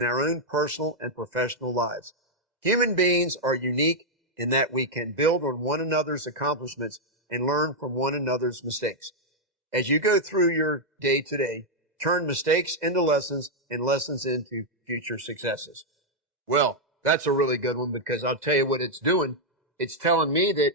in our own personal and professional lives. Human beings are unique in that we can build on one another's accomplishments and learn from one another's mistakes. As you go through your day today, turn mistakes into lessons and lessons into future successes. Well, that's a really good one, because I'll tell you what it's doing. It's telling me that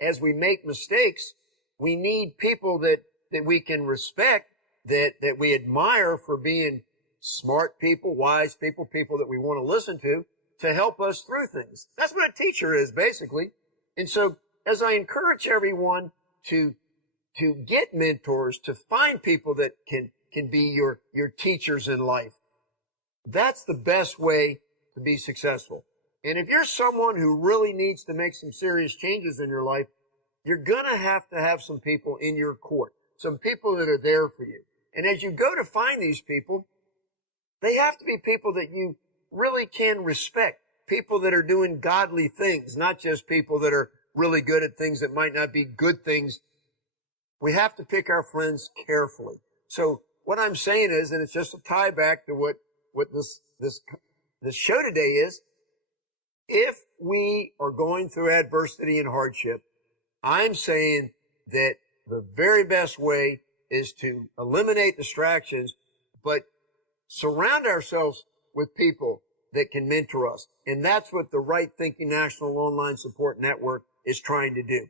as we make mistakes, we need people that we can respect, that we admire for being smart people, wise people, people that we want to listen to help us through things. That's what a teacher is, basically. And so as I encourage everyone to get mentors, to find people that can be your teachers in life, that's the best way to be successful. And if you're someone who really needs to make some serious changes in your life, you're going to have some people in your court, some people that are there for you. And as you go to find these people, they have to be people that you really can respect, people that are doing godly things, not just people that are really good at things that might not be good things. We have to pick our friends carefully. So what I'm saying is, and it's just a tie back to what this show today is, if we are going through adversity and hardship, I'm saying that the very best way is to eliminate distractions, but surround ourselves with people that can mentor us. And that's what the Right Thinking National Online Support Network is trying to do.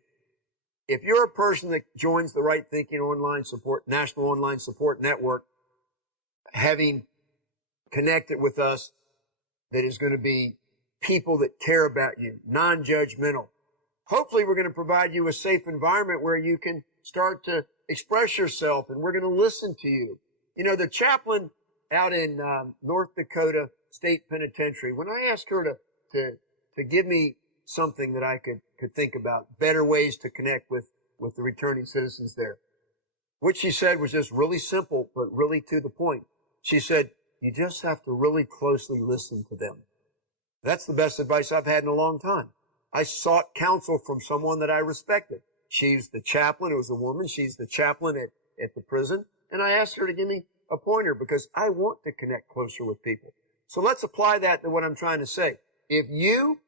If you're a person that joins the Right Thinking National Online Support Network, having connected with us, that is going to be people that care about you, non-judgmental. Hopefully we're going to provide you a safe environment where you can start to express yourself, and we're going to listen to you. You know, the chaplain out in North Dakota State Penitentiary, when I asked her to give me something that I could think about, better ways to connect with the returning citizens there, what she said was just really simple, but really to the point. She said, you just have to really closely listen to them. That's the best advice I've had in a long time. I sought counsel from someone that I respected. She's the chaplain. It was a woman. She's the chaplain at the prison. And I asked her to give me a pointer because I want to connect closer with people. So let's apply that to what I'm trying to say. If you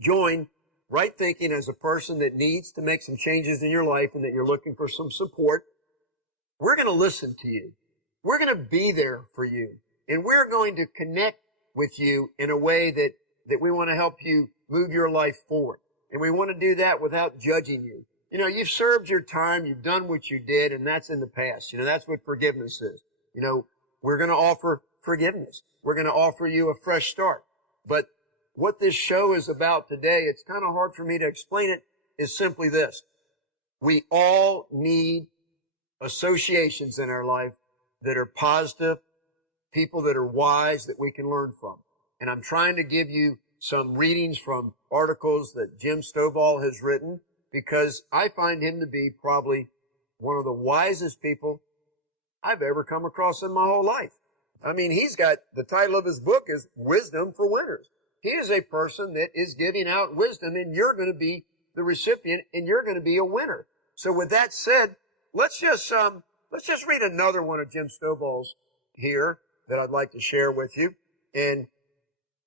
join Right Thinking as a person that needs to make some changes in your life and that you're looking for some support, we're going to listen to you. We're going to be there for you. And we're going to connect with you in a way that we want to help you move your life forward. And we want to do that without judging you. You know, you've served your time, you've done what you did, and that's in the past. You know, that's what forgiveness is. You know, we're going to offer forgiveness. We're going to offer you a fresh start. But what this show is about today, it's kind of hard for me to explain it, is simply this. We all need associations in our life that are positive, people that are wise that we can learn from. And I'm trying to give you some readings from articles that Jim Stovall has written, because I find him to be probably one of the wisest people I've ever come across in my whole life. I mean, he's got, the title of his book is Wisdom for Winners. He is a person that is giving out wisdom, and you're going to be the recipient, and you're going to be a winner. So with that said, let's just read another one of Jim Stovall's here that I'd like to share with you. And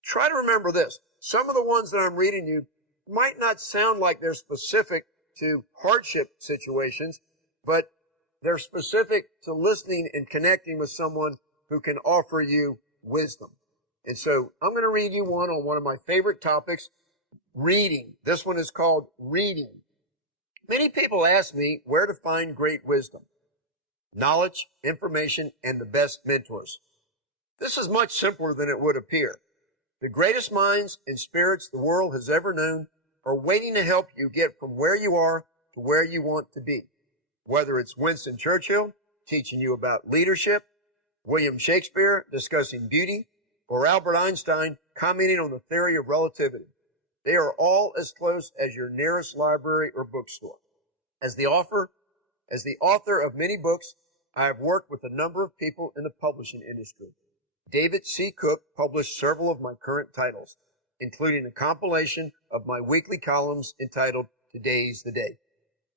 try to remember this. Some of the ones that I'm reading you might not sound like they're specific to hardship situations, but they're specific to listening and connecting with someone who can offer you wisdom. And so I'm going to read you one on one of my favorite topics, reading. This one is called Reading. Many people ask me where to find great wisdom, knowledge, information, and the best mentors. This is much simpler than it would appear. The greatest minds and spirits the world has ever known are waiting to help you get from where you are to where you want to be. Whether it's Winston Churchill teaching you about leadership, William Shakespeare discussing beauty, or Albert Einstein commenting on the theory of relativity. They are all as close as your nearest library or bookstore. As the author of many books, I have worked with a number of people in the publishing industry. David C. Cook published several of my current titles, including a compilation of my weekly columns entitled Today's the Day.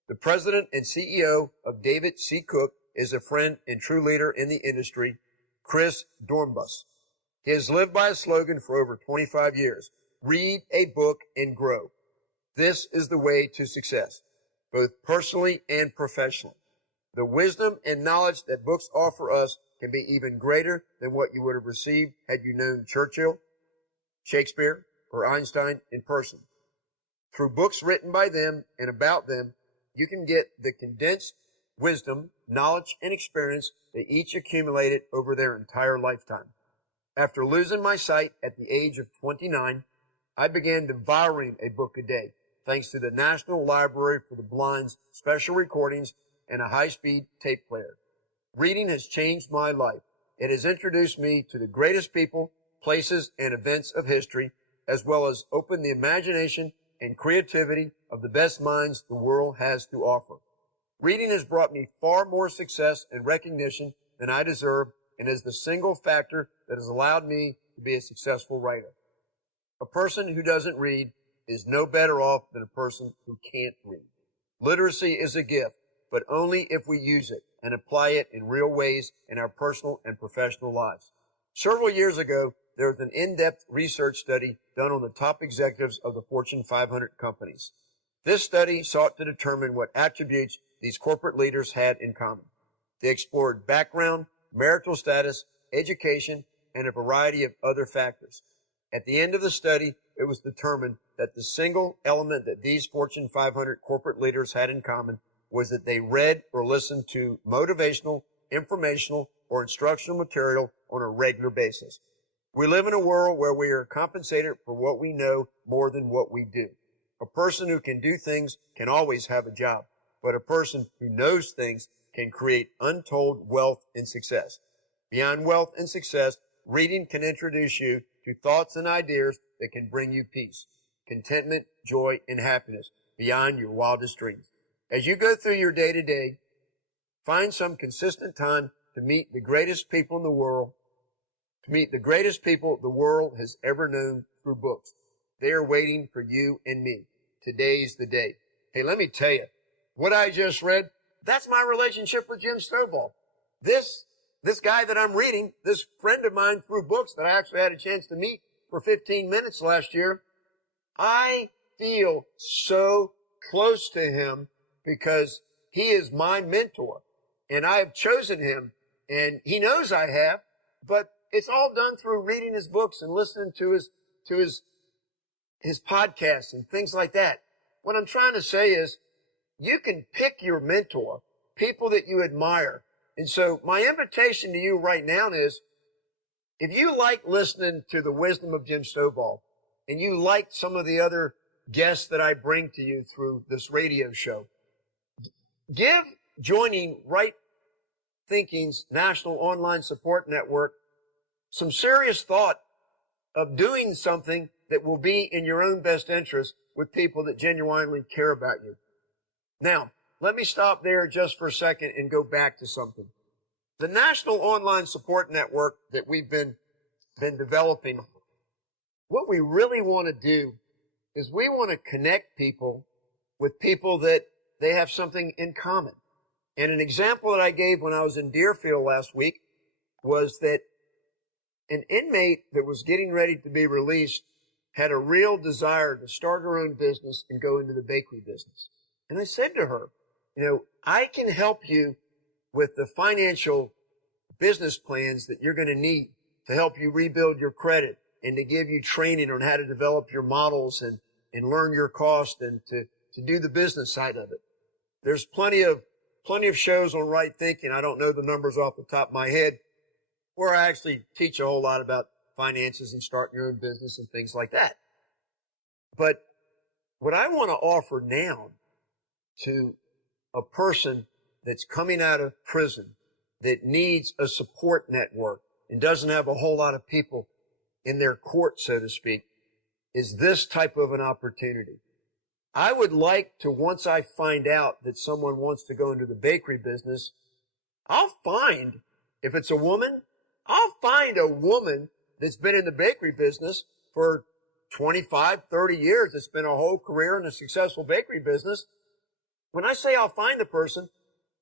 The president and CEO of David C. Cook is a friend and true leader in the industry, Chris Dornbus. He has lived by a slogan for over 25 years. Read a book and grow. This is the way to success, both personally and professionally. The wisdom and knowledge that books offer us can be even greater than what you would have received had you known Churchill, Shakespeare, or Einstein in person. Through books written by them and about them, you can get the condensed wisdom, knowledge, and experience they each accumulated over their entire lifetime. After losing my sight at the age of 29, I began devouring a book a day, thanks to the National Library for the Blind's special recordings and a high-speed tape player. Reading has changed my life. It has introduced me to the greatest people, places, and events of history, as well as opened the imagination and creativity of the best minds the world has to offer. Reading has brought me far more success and recognition than I deserve, and is the single factor that has allowed me to be a successful writer. A person who doesn't read is no better off than a person who can't read. Literacy is a gift, but only if we use it and apply it in real ways in our personal and professional lives. Several years ago, there was an in-depth research study done on the top executives of the Fortune 500 companies. This study sought to determine what attributes these corporate leaders had in common. They explored background, marital status, education, and a variety of other factors. At the end of the study, it was determined that the single element that these Fortune 500 corporate leaders had in common was that they read or listened to motivational, informational, or instructional material on a regular basis. We live in a world where we are compensated for what we know more than what we do. A person who can do things can always have a job, but a person who knows things can create untold wealth and success. Beyond wealth and success, reading can introduce you to thoughts and ideas that can bring you peace, contentment, joy, and happiness beyond your wildest dreams. As you go through your day-to-day, find some consistent time to meet the greatest people in the world, to meet the greatest people the world has ever known through books. They are waiting for you and me. Today's the day. Hey, let me tell you, what I just read, that's my relationship with Jim Stovall. This guy that I'm reading, this friend of mine through books that I actually had a chance to meet for 15 minutes last year, I feel so close to him because he is my mentor and I have chosen him and he knows I have, but it's all done through reading his books and listening to his podcasts and things like that. What I'm trying to say is you can pick your mentor, people that you admire. And so my invitation to you right now is, if you like listening to the wisdom of Jim Stovall and you like some of the other guests that I bring to you through this radio show, give joining Right Thinking's National Online Support Network some serious thought of doing something that will be in your own best interest with people that genuinely care about you. Now, let me stop there just for a second and go back to something. The National Online Support Network that we've been developing, what we really want to do is we want to connect people with people that they have something in common. And an example that I gave when I was in Deerfield last week was that an inmate that was getting ready to be released had a real desire to start her own business and go into the bakery business. And I said to her, I can help you with the financial business plans that you're going to need to help you rebuild your credit and to give you training on how to develop your models and learn your cost and to do the business side of it. There's plenty of shows on Right Thinking. I don't know the numbers off the top of my head, where I actually teach a whole lot about finances and starting your own business and things like that. But what I want to offer now to a person that's coming out of prison that needs a support network and doesn't have a whole lot of people in their court, so to speak, is this type of an opportunity. I would like to, once I find out that someone wants to go into the bakery business, if it's a woman, I'll find a woman that's been in the bakery business for 25, 30 years. It's been a whole career in a successful bakery business. When I say I'll find the person,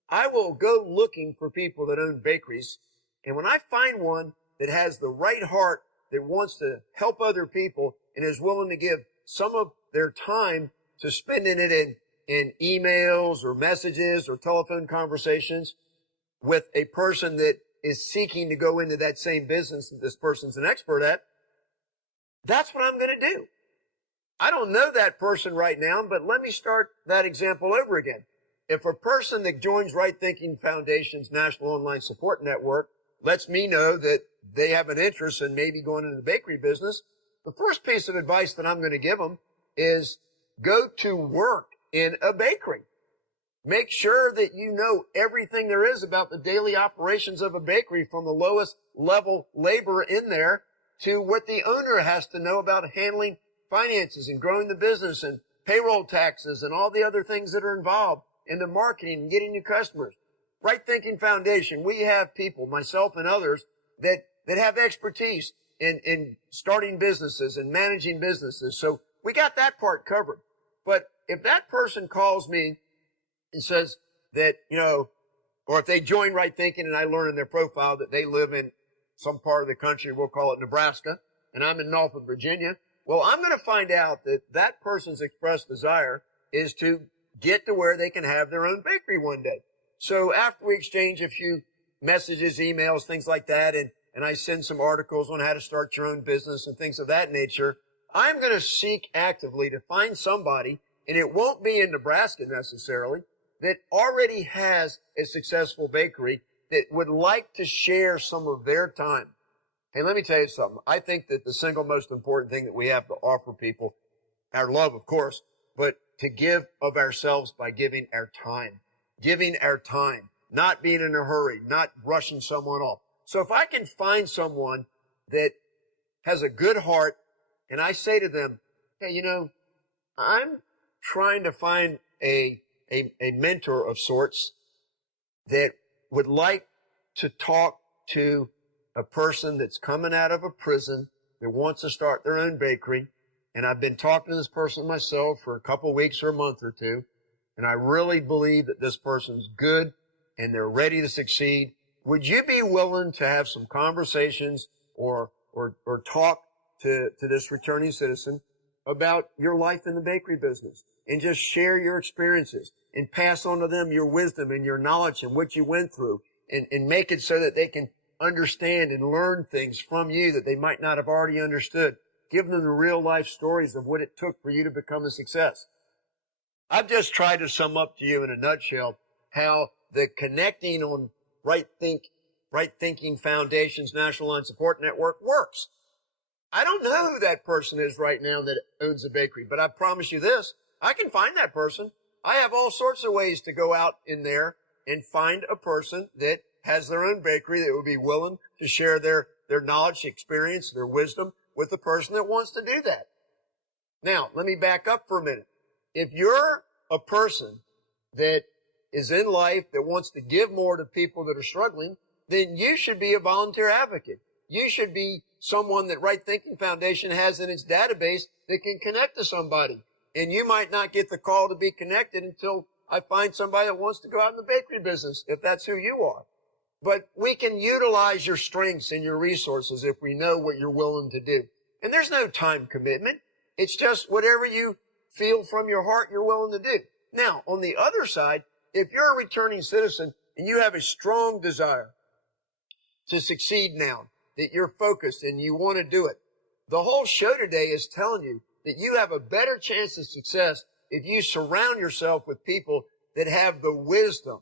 I will go looking for people that own bakeries. And when I find one that has the right heart that wants to help other people and is willing to give some of their time to spending it in emails or messages or telephone conversations with a person that is seeking to go into that same business that this person's an expert at, that's what I'm going to do. I don't know that person right now, but let me start that example over again. If a person that joins Right Thinking Foundation's National Online Support Network lets me know that they have an interest in maybe going into the bakery business, the first piece of advice that I'm going to give them is go to work in a bakery. Make sure that you know everything there is about the daily operations of a bakery, from the lowest level labor in there to what the owner has to know about handling finances and growing the business and payroll taxes and all the other things that are involved in the marketing and getting new customers. Right Thinking Foundation, we have people, myself and others, that have expertise in starting businesses and managing businesses. So we got that part covered. But if that person calls me and says that, or if they join Right Thinking and I learn in their profile that they live in some part of the country, we'll call it Nebraska, and I'm in Norfolk, Virginia, well, I'm going to find out that that person's expressed desire is to get to where they can have their own bakery one day. So after we exchange a few messages, emails, things like that, and I send some articles on how to start your own business and things of that nature, I'm going to seek actively to find somebody, and it won't be in Nebraska necessarily, that already has a successful bakery that would like to share some of their time. Hey, let me tell you something. I think that the single most important thing that we have to offer people, our love, of course, but to give of ourselves by giving our time. Giving our time. Not being in a hurry. Not rushing someone off. So if I can find someone that has a good heart and I say to them, hey, I'm trying to find a mentor of sorts that would like to talk to a person that's coming out of a prison that wants to start their own bakery. And I've been talking to this person myself for a couple of weeks or a month or two. And I really believe that this person's good and they're ready to succeed. Would you be willing to have some conversations or talk to this returning citizen about your life in the bakery business and just share your experiences and pass on to them your wisdom and your knowledge and what you went through and make it so that they can understand and learn things from you that they might not have already understood. Give them the real life stories of what it took for you to become a success. I've just tried to sum up to you in a nutshell how the connecting on Right Thinking Foundation's National Online Support Network works. I don't know who that person is right now that owns a bakery, but I promise you this, I can find that person. I have all sorts of ways to go out in there and find a person that has their own bakery that would be willing to share their knowledge, experience, their wisdom with the person that wants to do that. Now, let me back up for a minute. If you're a person that is in life that wants to give more to people that are struggling, then you should be a volunteer advocate. You should be someone that Right Thinking Foundation has in its database that can connect to somebody. And you might not get the call to be connected until I find somebody that wants to go out in the bakery business, if that's who you are. But we can utilize your strengths and your resources if we know what you're willing to do. And there's no time commitment. It's just whatever you feel from your heart you're willing to do. Now, on the other side, if you're a returning citizen and you have a strong desire to succeed now, that you're focused and you want to do it, the whole show today is telling you that you have a better chance of success if you surround yourself with people that have the wisdom,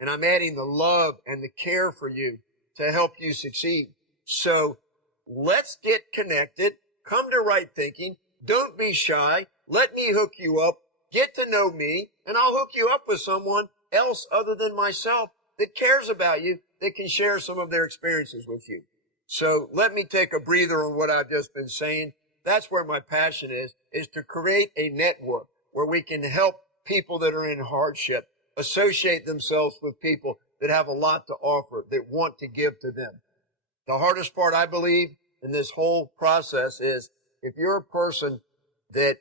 and I'm adding the love and the care for you to help you succeed. So let's get connected. Come to Right Thinking. Don't be shy. Let me hook you up. Get to know me, and I'll hook you up with someone else other than myself that cares about you, that can share some of their experiences with you. So let me take a breather on what I've just been saying. That's where my passion is to create a network where we can help people that are in hardship associate themselves with people that have a lot to offer, that want to give to them. The hardest part, I believe, in this whole process is if you're a person that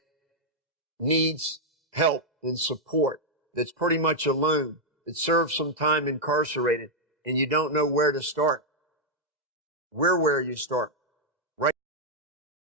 needs help and support, that's pretty much alone, that served some time incarcerated, and you don't know where to start, we're where you start.